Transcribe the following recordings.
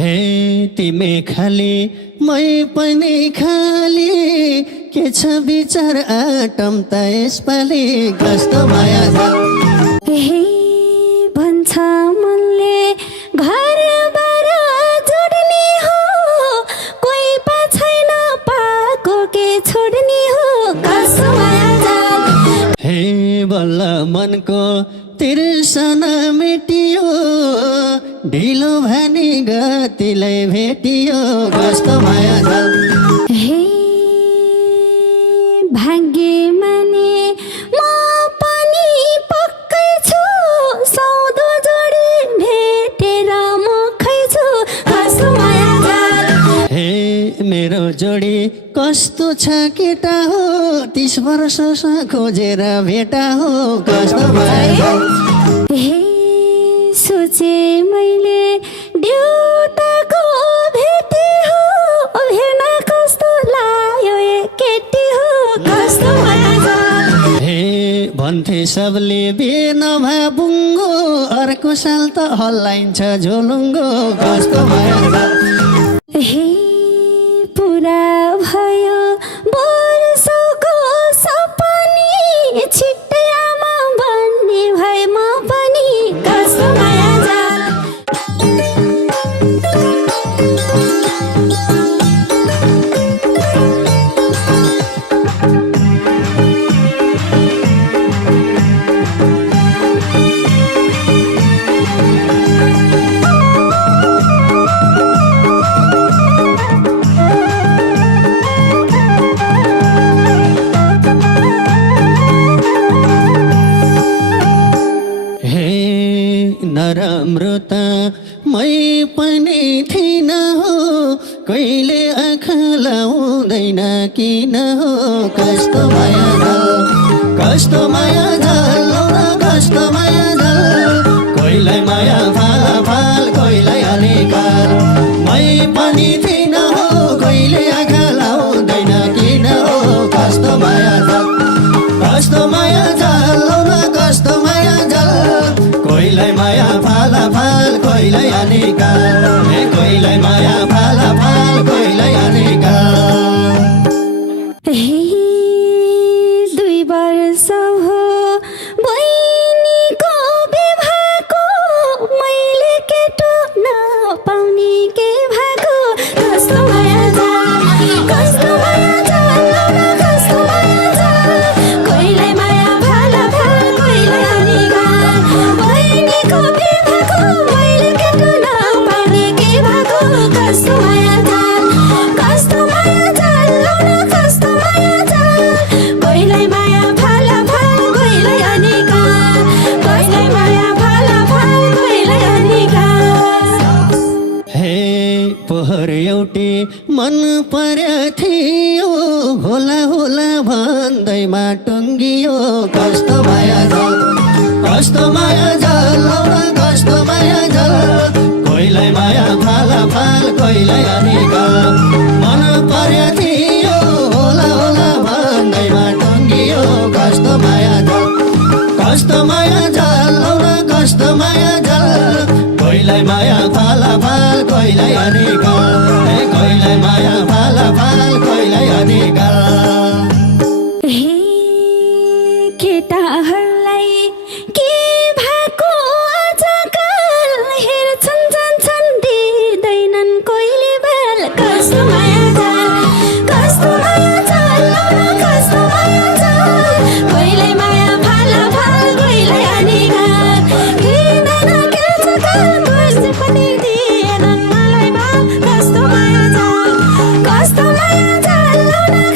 हे तिमी खाली मै पनि खाली के छ विचार आटम त यसपालि कस्तो माया हे भन्छ मनले घरबार जोड्ने हो कोही पा छैन पाको के छोड्ने हो कस्तो माया जाल हे बल्ल मनको तिर्सना मेटियो ढिलो भानी गतिलाई भेटियो कस्तो माया हे भाग्य माने म पनि पक्कै छु सौदो जोडी भेटेर म खैछु कस्तो माया जाल हे मेरो जोडी कस्तो छ केटा हो 30 वर्ष खोजेर भेटा हो कस्तो माया हे सोचे मैले देउताको भेटी हो भेना कस्तो लाग्यो ए केटी हो कस्तो माया जाल हे भन्थे सबले बेन भाबुङ्गो अर्को साल त हल्लाइन्छ झोलुङ्गो कस्तो माया हे पुरा भयो वर्षको सपनी छिट्टै आमा भन्ने भए म पनि कस्तो माया जाल नराम्रो त मै पनि थिइन हो कहिले आँखा लाउँदैन किन हो कस्तो माया कस्तो माया कस्तो माया कोहीलाई माया फाल कोहीलाई अलिकाल मै पनि थिइन हो कहिले आँखा लाउँदैन किन हो कस्तो माया कस्तो माया कस्तो माया कोहीलाई माया फाल कोहीलाई अनिकाल कोहीलाई माया फाल कोहीलाई अनिकाल हे 2 वर्ष हो बहिनीको विवाहको मैले केटो नपाउने के भएको कस्तो माया जाल कस्तो माया जाल कस्तो माया जाल कोहीलाई माया फाल कोहीलाई अनिकाल बहिनीको विवाहको मैले केटो नपाउने के भएको कस्तो माया जाल कस्तो माया जाल कस्तो माया जाल कोहीलाई माया फाल कोहीलाई अनिकाल कोहीलाई माया फाल कोहीलाई अनिकाल हे पोहर एउटी मन पर्या थियो होला होला भन्दैमा टुङ्गियो कस्तो माया कस्तो माया कस्तो माया कोहीलाई माया फाल कोहीलाई अनिकाल मन पर्या थियो होला होला भन्दैमा टुङ्गियो कस्तो माया कस्तो माया कस्तो माया कोहीलाई माया फाल कोहीलाई अनिकाल कोहीलाई माया फाल कोहीलाई अनिकाल हे केटाहरूलाई के भएको आजकल हेर्छन् जान्छन् दिँदैनन् कोहीले बेल कस्तो माया जाल कस्तो माया जाल कस्तो माया जाल कोहीलाई माया फाल कोहीलाई अनिकाल दिँदैन केटाकाल बुझ्दै पनि दिएनन् मलाई बाल कस्तो माया जाल कस्तो माया जाल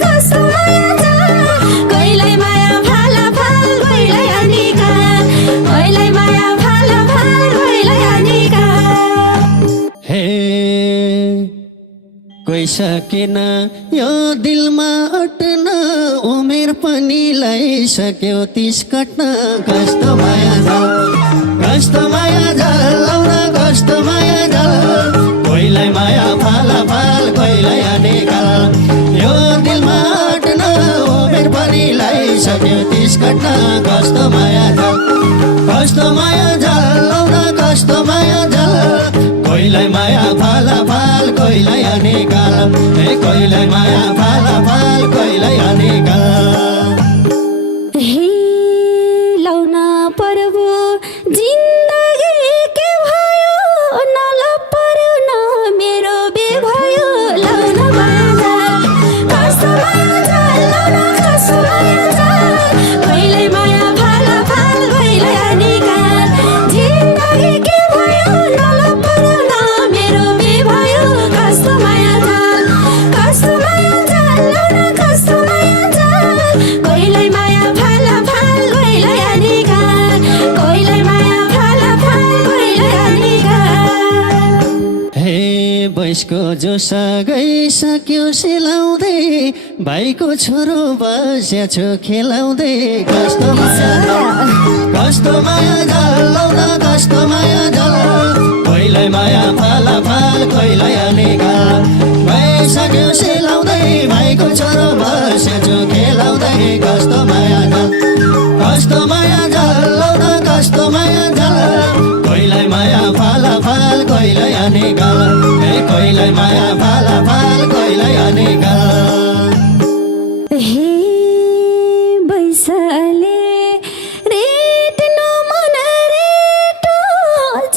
कस्तो माया जाल कोहीलाई माया फाल कोहीलाई अनिकाल कोहीलाई माया फाल कोहीलाई अनिकाल हे कोही सकेन यो दिलमा अट्न उमेर पनि लगाइसक्यो 30 कट्न कस्तो माया कस्तो माया कस्तो माया कोहीलाई माया फाल कोहीलाई अनिकाल यो दिलमा अट्न उमेर पनि लगाइसक्यो 30 कट्न कस्तो माया कस्तो माया कस्तो माया कोहीलाई माया फाल कोहीलाई अनिकाल कोहीलाई माया फाल कोहीलाई अनिकाल हे लाउन पर्वो जिन्दगी के भयो नल पर्यो न मेरो बे भयो लाउन माया जाल कस्तो माया जाल लाउन कस्तो माया जाल कोहीलाई माया फाल कोहीलाई अनिकाल जिन्दगी के भयो नल पर्यो न मेरो बे भयो कस्तो माया जाल लाउन कस्तो माया जाल कोहीलाई माया फाल कोहीलाई अनिकाल कोहीलाई माया फाल कोहीलाई अनिकाल हे बैसको जोसा गइसक्यो सिलाउँदै भाइको छोरो बस्या छु खेलाउँदै कस्तो माया जाल लाउन कस्तो माया जाल कोहीलाई माया फाल कोहीलाई अनिकाल भइसक्यो सिलाउँदै भाइको छोरो बस्या छु खेलाउँदै कस्तो माया जाल लाउन कस्तो माया जाल कोहीलाई माया फाल कोहीलाई अनिकाल कोहीलाई माया फाल कोहीलाई अनिकाल हे बैसाले रेट्नु मन रेटो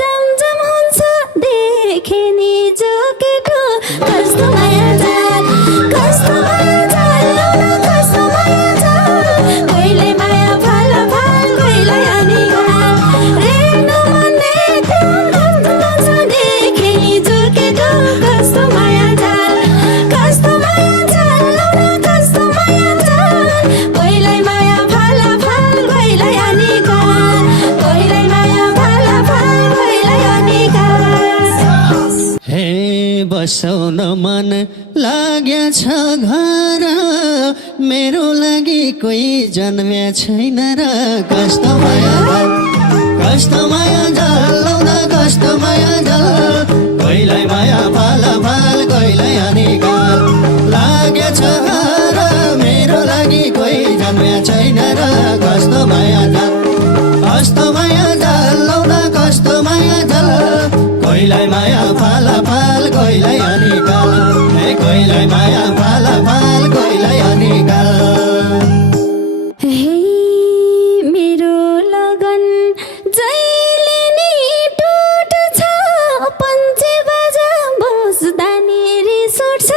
जम हुन्छ देखे नि जो केटो कस्तो माया जाल लाउन कस्तो माया जाल कोहीलाई माया फाल कोहीलाई अनिकाल रेट्नु मन रेटो जम हुन्छ देखे नि जो केटो कस्तो माया जाल लाउन कस्तो माया जाल कोहीलाई माया फाल कोहीलाई अनिकाल कोहीलाई माया फाल कोहीलाई अनिकाल हे बसाउन मन लाग्या छ घर मेरो लागि कोही जन्म्या छैन र कस्तो माया जाल लाउन कस्तो माया जाल कोहीलाई माया फाल कोहीलाई अनिकाल लाग्या छ घर मेरो लागि कोही जन्म्या छैन र कस्तो माया जाल लाउन कस्तो माया जाल कोहीलाई माया फाल कोहीलाई अनिकाल कोहीलाई माया फाल कोहीलाई अनिकाल हे मेरो लगन जहिले नि टुट्छ पञ्चे बाजा बस्दा नि रिस उठ्छ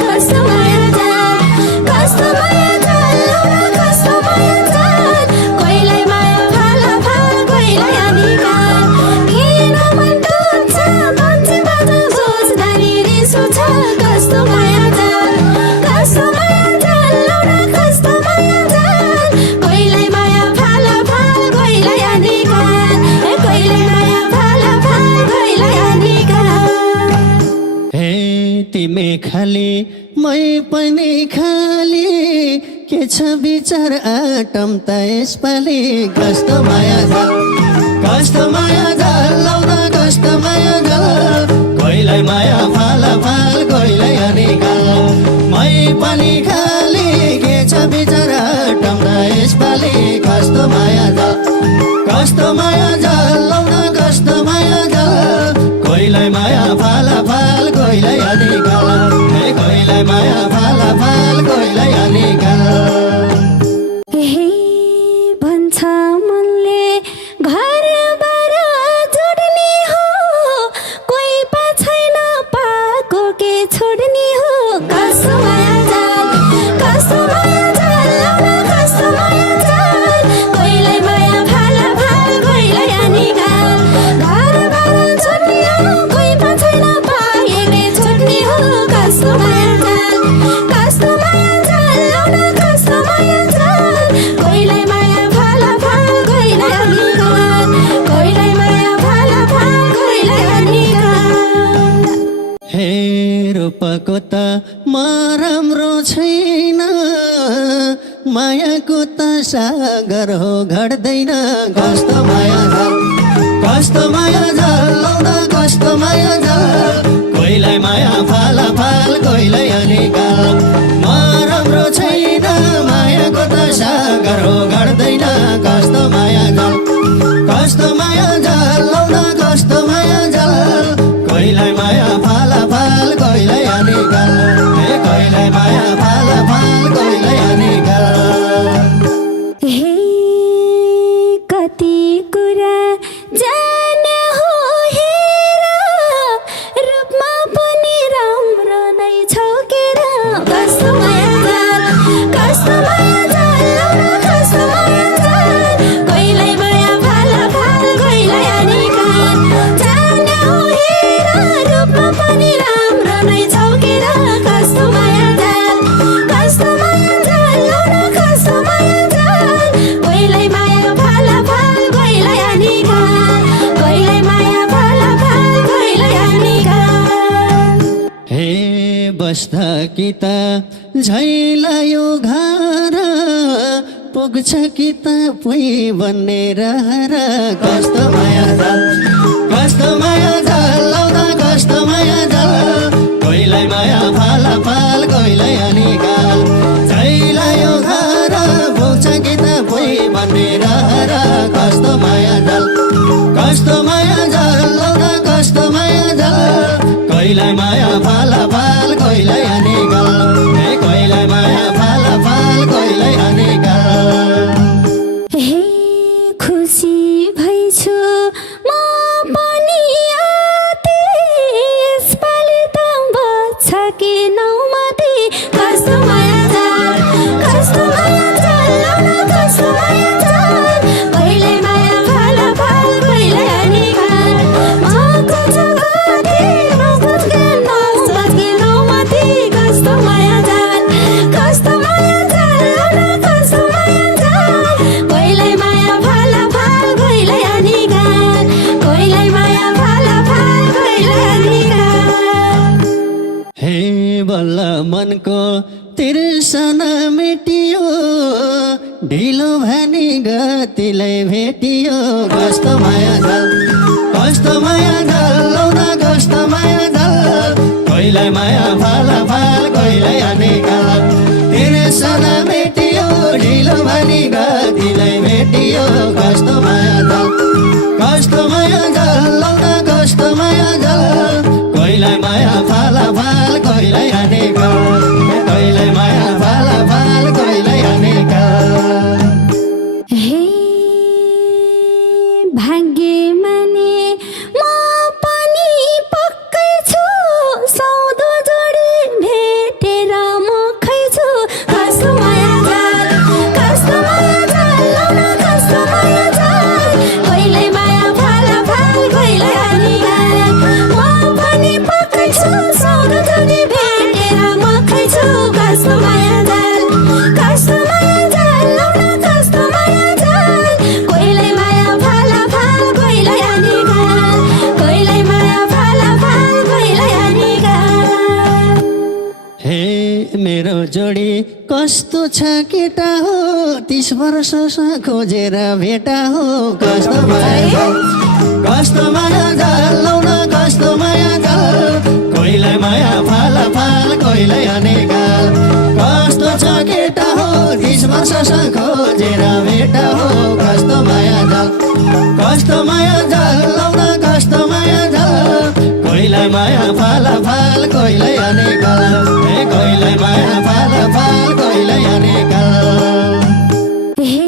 कस्तो माया जाल लाउन कस्तो माया जाल कोहीलाई माया फाल कोहीलाई अनिकाल किन मन टुट्छ पञ्चे बाजा बस्दा नि रिस उठ्छ कस्तो माया जाल लाउन कस्तो माया जाल कोहीलाई माया फाल कोहीलाई अनिकाल कोहीलाई माया फाल कोहीलाई अनिकाल हे तिमी खाली मै पनि खाली के छ विचार आटम त यसपालि कस्तो माया जाल लाउन कस्तो माया जाल कोहीलाई माया फाल कोहीलाई अनिकाल मै पनि खाली के छ विचार आटम त यसपालि कस्तो माया जाल लाउन कस्तो माया जाल कोहीलाई माया फाल कोहीलाई अनिकाल कोहीलाई माया फाल कोहीलाई अनिकाल हे भन्छ मनले घरबार जोड्ने हो कोही पा छैन पाको के छोड्ने हो कस्तो माया जाल लाउन कस्तो माया जाल कोहीलाई माया फाल कोहीलाई अनिकाल घरबार जोड्ने हो कोही पा छैन पाए के छोड्ने हो कस्तो माया जाल लाउन कस्तो माया जाल कोहीलाई माया फाल कोहीलाई अनिकाल कोहीलाई माया फाल कोहीलाई अनिकाल हे रूपको त म राम्रो छैन मायाको त सागर हो घट्दैन कस्तो माया जाल लाउन कस्तो माया जाल कोहीलाई माया फाल कोहीलाई अनिकाल म राम्रो छैन मायाको त सागर हो घट्दैन कस्तो माया जाल लाउन कस्तो माया जाल कोहीलाई माया फाल नै चौकेर कस्तो माया जाल लाउन कस्तो माया जाल कोहीलाई माया फालाफाल कोहीलाई हानिकाल कोहीलाई माया फालाफाल कोहीलाई हानिकाल हे बस्दा कि त झैलायो घर पुग्छ कि त पुइ भन्ने रहर कस्तो माया जाल लाउँदा कस्तो माया जाल कोहीलाई माया फालाफाल कोहीलाई हानिकाल झैलायो घर पुग्छ कि त पुइ भन्ने रहर कस्तो माया जाल लाउँदा कस्तो माया जाल कोहीलाई माया फालाफाल कोहीलाई हानिकाल कोहीलाई माया फालाफाल कोहीलाई हानिकाल हे खुसी भइछु म पनि आते यसपालि त बच्छ कि नौमती कस्तो माया जाल लाउन कस्तो माया जाल कोहीलाई माया फालाफाल कोहीलाई हानिकाल मको जगती नौमती कस्तो माया जाल लाउन कस्तो माया जाल कोहीलाई माया फालाफाल कोहीलाई हानिकाल कोहीलाई माया फालाफाल कोहीलाई हानिकाल हे बल्ल मनको तिर्सना मेटियो ढिलो भानी गतिलाई भेटियो कस्तो माया जाल लाउन कस्तो माया जाल कोहीलाई माया फालाफाल कोहीलाई हानिकाल तिर्सना मेटियो ढिलो भानी गतिलाई भेटियो कस्तो माया जाल लाउन कस्तो माया जाल कोहीलाई माया फालाफाल कोहीलाई हानिकाल कोहीलाई माया फालाफाल कोहीलाई हानिकाल हे भाग्य माने म पनि पक्कै छु सौदो जोडी भेटेर म खैछु कस्तो माया जाल लाउन कस्तो माया जाल कोहीलाई माया फालाफाल कोहीलाई हानिकाल म पनि पक्कै छु सौदो जोडी भेटेर म खैछु कस्तो माया जाल लाउन कस्तो माया जाल कोहीलाई माया फालाफाल कोहीलाई हानिकाल कोहीलाई माया फालाफाल कोहीलाई हानिकाल हे मेरो जोडी कस्तो छ केटा हो 30 वर्ष खोजेर भेटा हो कस्तो माया जाल लाउन कस्तो माया जाल कोहीलाई माया फालाफाल कोहीलाई हानिकाल कस्तो छ केटा हो 30 वर्ष खोजेर भेटा हो कस्तो माया जाल लाउन कस्तो माया जाल कोहीलाई माया फालाफाल कोहीलाई हानिकाल कोहीलाई माया फालाफाल कोहीलाई हानिकाल हे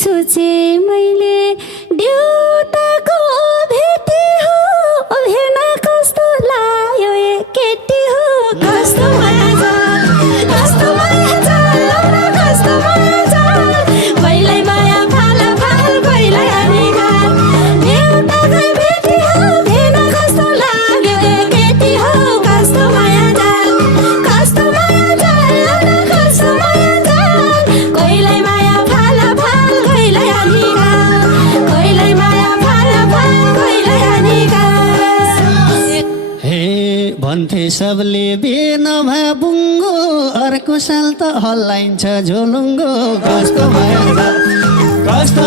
सोचे मैले देउताको भेटी हो भेना कस्तो लाग्यो ए केटी हो कस्तो माया जाल लाउन कस्तो माया जाल कोहीलाई माया फालाफाल कोहीलाई हानिकाल देउताको भेटी हो भेना कस्तो लाग्यो ए केटी हो कस्तो माया जाल लाउन कस्तो माया जाल कोहीलाई माया फालाफाल कोहीलाई हानिकाल कोहीलाई माया फालाफाल कोहीलाई हानिकाल हे भन्थे सबले बेन बुङ्गो अर्को साल त हल्लाइन्छ झोलुङ्गो कस्तो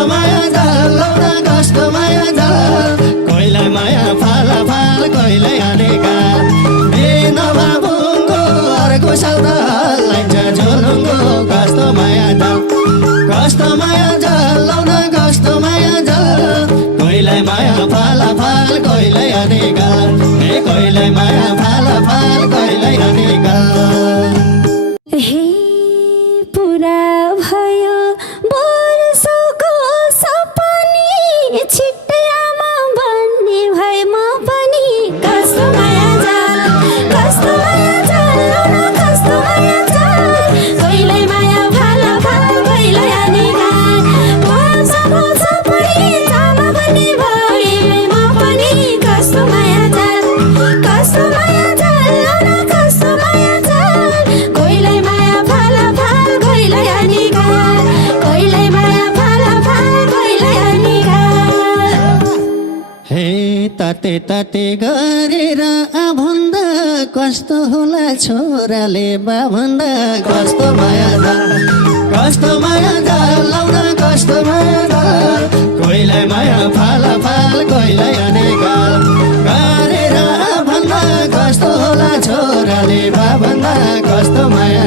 माया जाल लाउन कस्तो माया जाल कोहीलाई माया फालाफाल कोहीलाई हानिकाल बेन बुङ्गो अर्को साल त हल्लाइन्छ झोलुङ्गो कस्तो माया जाल लाउन कस्तो माया जाल कोहीलाई माया फालाफाल कोहीलाई हानिकाल कोहीलाई माया फालाफाल कोहीलाई हानिकाल हे पुरा भयो वर्षको सपनी छिट्टै आमा बन्ने भए म पनि कस्तो माया जाल लाउन कस्तो माया जाल कोहीलाई माया फालाफाल कोहीलाई हानिकाल वर्षको सपनी आमा बन्ने भए म पनि कस्तो माया जाल ताते गरेर भन्दा कस्तो होला छोराले बा भन्दा कस्तो माया जाल लाउन कस्तो माया जाल कोहीलाई माया फाल कोहीलाई अनेकाल गरेर भन्दा कस्तो होला छोराले बा भन्दा कस्तो माया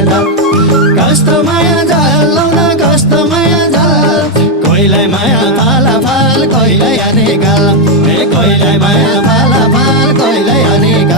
जाल लाउन कस्तो माया जाल कोहीलाई माया फाल कोहीलाई अनेकाल कोहीलाई माया फाल कोहीलाई अनेकाल